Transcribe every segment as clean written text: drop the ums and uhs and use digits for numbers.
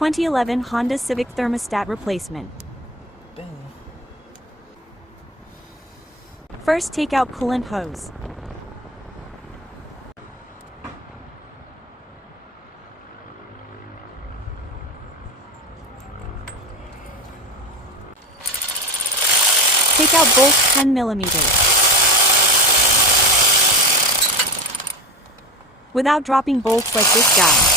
2011 Honda Civic thermostat replacement. Dang. First, take out coolant hose. Take out bolts 10 millimeters. Without dropping bolts like this guy.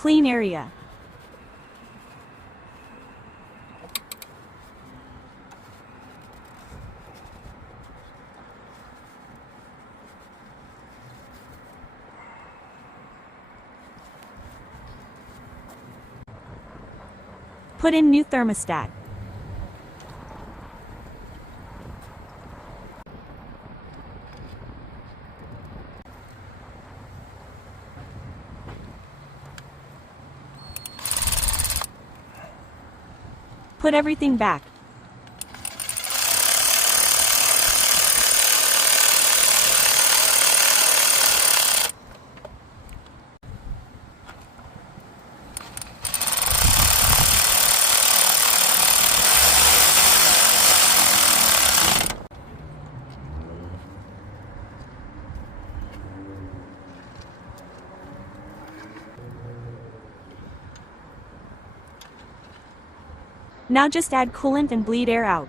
Clean area. Put in new thermostat. Put everything back. Now just add coolant and bleed air out.